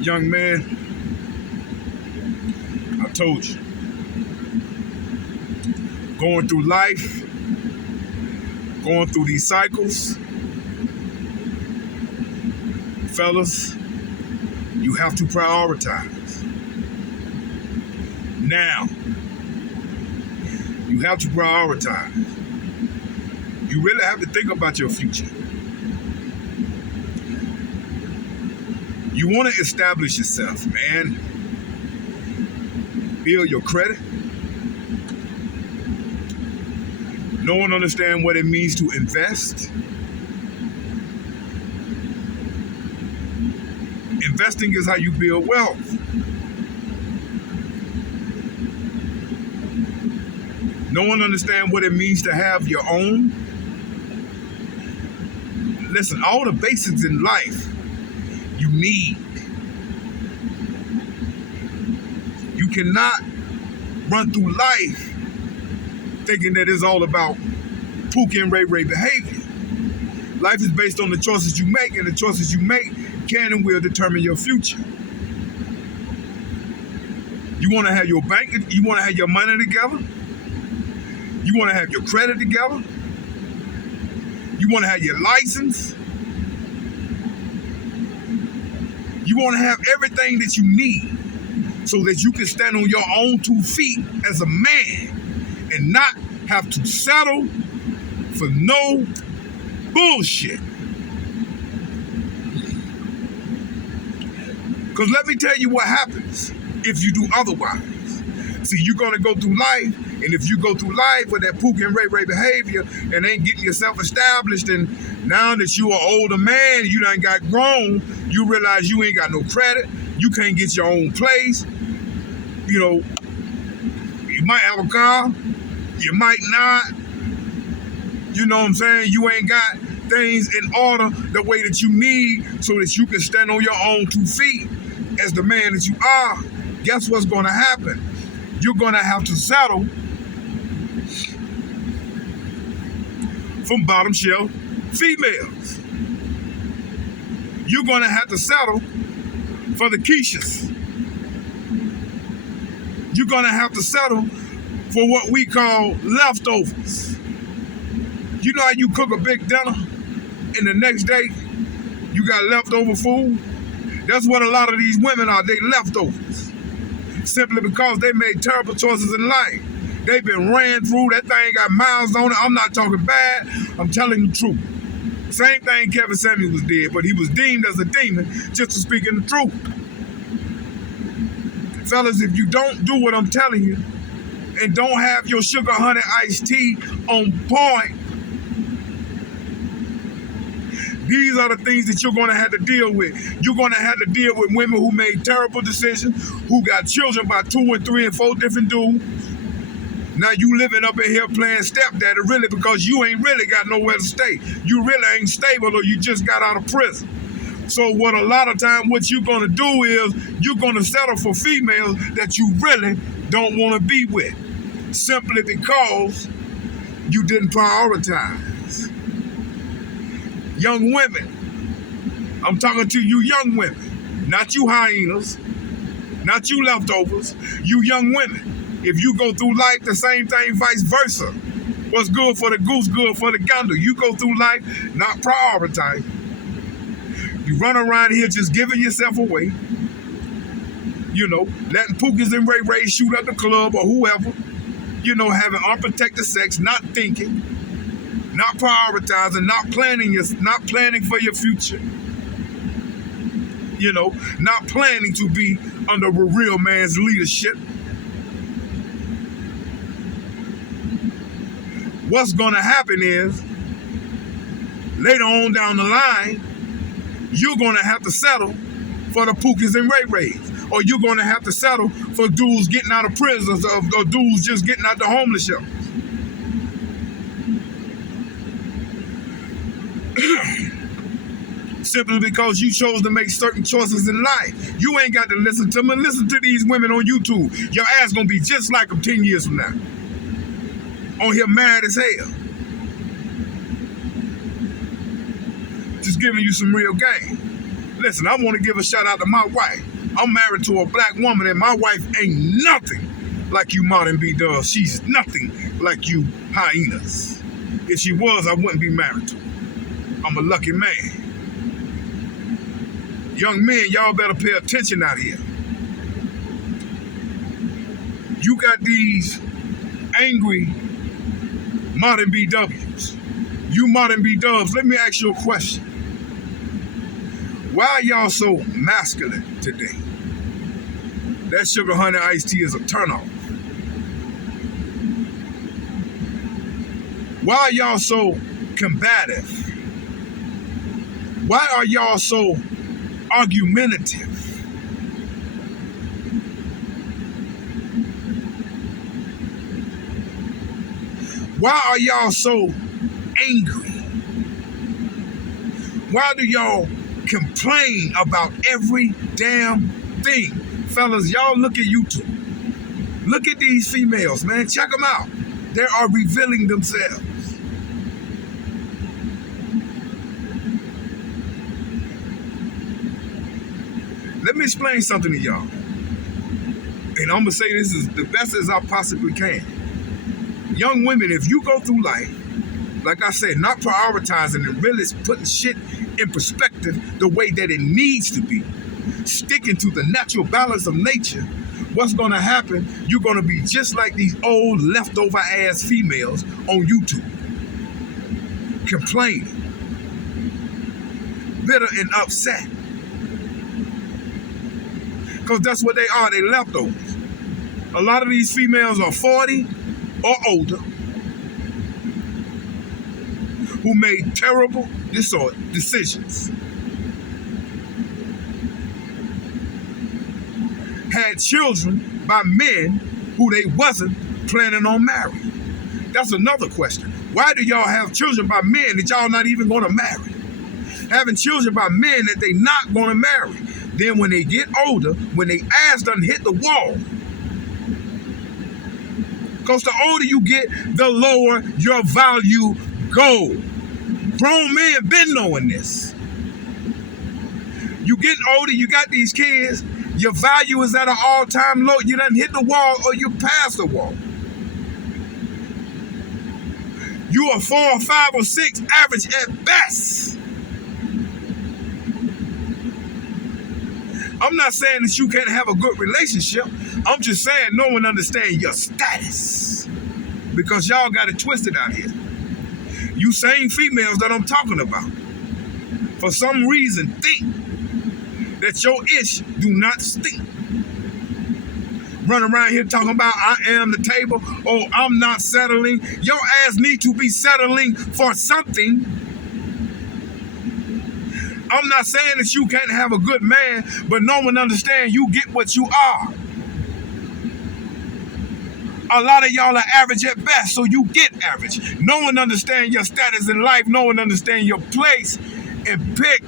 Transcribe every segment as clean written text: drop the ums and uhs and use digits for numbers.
Young man, I told you, going through life, going through these cycles, fellas, you have to prioritize. Now, you have to prioritize. You really have to think about your future. You want to establish yourself, man. Build your credit. No one understands what it means to invest. Investing is how you build wealth. No one understands what it means to have your own. Listen, all the basics in life you need. You cannot run through life thinking that it's all about Pookie and Ray Ray behavior. Life is based on the choices you make, and the choices you make can and will determine your future. You want to have your bank, you want to have your money together. You want to have your credit together. You want to have your license. You want to have everything that you need so that you can stand on your own 2 feet as a man and not have to settle for no bullshit. Because let me tell you what happens if you do otherwise. See, you're going to go through life, and if you go through life with that Pookie and Ray Ray behavior and ain't getting yourself established, and now that you are older man, you done got grown, you realize you ain't got no credit, you can't get your own place, you know, you might have a car, you might not, you know what I'm saying, you ain't got things in order the way that you need so that you can stand on your own 2 feet as the man that you are. Guess what's going to happen? You're going to have to settle from bottom shelf females. You're going to have to settle for the Keishas. You're going to have to settle for what we call leftovers. You know how you cook a big dinner and the next day you got leftover food? That's what a lot of these women are. They leftovers. Simply because they made terrible choices in life. They've been ran through. That thing got miles on it. I'm not talking bad. I'm telling the truth. Same thing Kevin Samuels did, but he was deemed as a demon just for speaking the truth. Fellas, if you don't do what I'm telling you and don't have your sugar honey iced tea on point, these are the things that you're going to have to deal with. You're going to have to deal with women who made terrible decisions, who got children by 2 and 3 and 4 different dudes. Now you living up in here playing stepdaddy really because you ain't really got nowhere to stay. You really ain't stable or you just got out of prison. So what a lot of time what you're going to do is you're going to settle for females that you really don't want to be with. Simply because you didn't prioritize. Young women, I'm talking to you young women, not you hyenas, not you leftovers, you young women. If you go through life, the same thing, vice versa. What's good for the goose, good for the gander. You go through life, not prioritizing. You run around here just giving yourself away. You know, letting Pookies and Ray Ray shoot at the club or whoever. You know, having unprotected sex, not thinking, not prioritizing, not planning for your future. You know, not planning to be under a real man's leadership. What's going to happen is, later on down the line, you're going to have to settle for the Pookies and Ray Rays. Or you're going to have to settle for dudes getting out of prisons or dudes just getting out the homeless shelter. Simply because you chose to make certain choices in life. You ain't got to listen to them. Listen to these women on YouTube. Your ass going to be just like them 10 years from now. On here mad as hell. Just giving you some real game. Listen, I want to give a shout out to my wife. I'm married to a black woman, and my wife ain't nothing like you modern B-dubs. She's nothing like you hyenas. If she was, I wouldn't be married to her. I'm a lucky man. Young men, y'all better pay attention out here. You got these angry modern BWs. You modern B-dubs, let me ask you a question. Why are y'all so masculine today? That sugar honey iced tea is a turnoff. Why are y'all so combative? Why are y'all so argumentative? Why are y'all so angry? Why do y'all complain about every damn thing? Fellas, y'all look at YouTube. Look at these females, man. Check them out. They are revealing themselves. Let me explain something to y'all. And I'm going to say this is the best as I possibly can. Young women, if you go through life, like I said, not prioritizing and really putting shit in perspective the way that it needs to be, sticking to the natural balance of nature, what's going to happen, you're going to be just like these old leftover ass females on YouTube, complaining, bitter and upset. Because that's what they are, they leftovers. A lot of these females are 40 or older who made terrible decisions. Had children by men who they wasn't planning on marrying. That's another question. Why do y'all have children by men that y'all not even going to marry? Having children by men that they not going to marry. Then when they get older, when they ass done hit the wall, because the older you get, the lower your value go. Grown men been knowing this. You getting older, you got these kids, your value is at an all-time low. You done hit the wall or you past the wall. You are 4 or 5 or 6, average at best. I'm not saying that you can't have a good relationship. I'm just saying no one understands your status. Because y'all got it twisted out here. You same females that I'm talking about, for some reason think that your ish do not stink. Run around here talking about I am the table, or I'm not settling. Your ass need to be settling for something. I'm not saying that you can't have a good man, but no one understands you get what you are. A lot of y'all are average at best, so you get average. No one understands your status in life. No one understands your place, and pick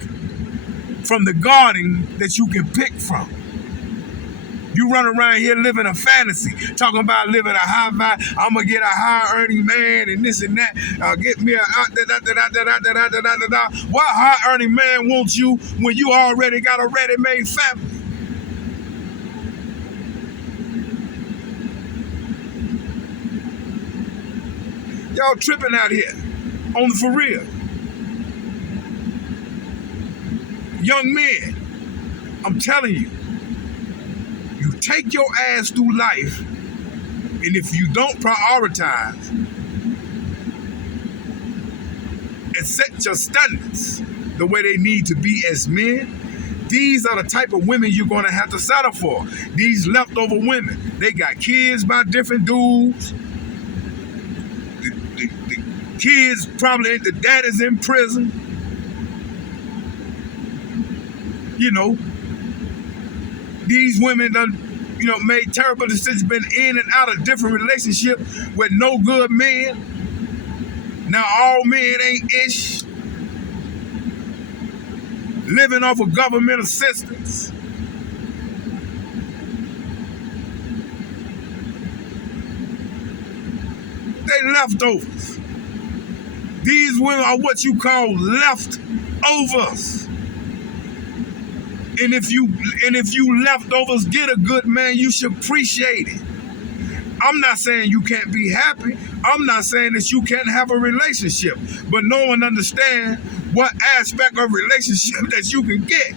from the garden that you can pick from. You run around here living a fantasy, talking about living a high value. I'm gonna get a high earning man and this and that. Get me a What high earning man wants you when you already got a ready made family? Y'all tripping out here on the for real. Young men, I'm telling you, you take your ass through life, and if you don't prioritize and set your standards the way they need to be as men, these are the type of women you're going to have to settle for. These leftover women, they got kids by different dudes. The kids probably, the dad is in prison. You know, these women done, made terrible decisions, been in and out of different relationships with no good men. Now all men ain't ish. Living off of government assistance. They leftovers. These women are what you call leftovers. And if you leftovers get a good man, you should appreciate it. I'm not saying you can't be happy. I'm not saying that you can't have a relationship. But no one understands what aspect of relationship that you can get.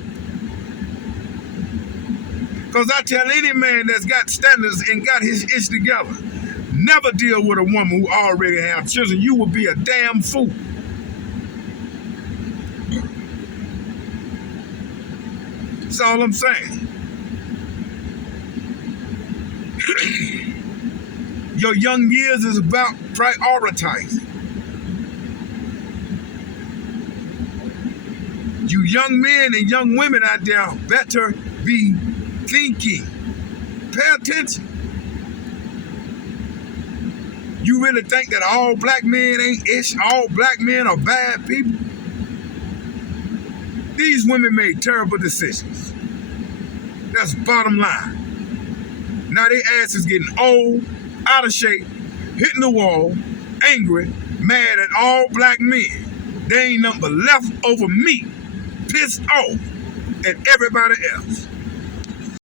Because I tell any man that's got standards and got his ish together, never deal with a woman who already have children. You will be a damn fool. That's all I'm saying. Your young years is about prioritizing. You young men and young women out there better be thinking. Pay attention. You really think that all black men ain't ish? All black men are bad people? These women made terrible decisions. That's bottom line. Now their ass is getting old, out of shape, hitting the wall, angry, mad at all black men. They ain't nothing but leftover meat, pissed off at everybody else.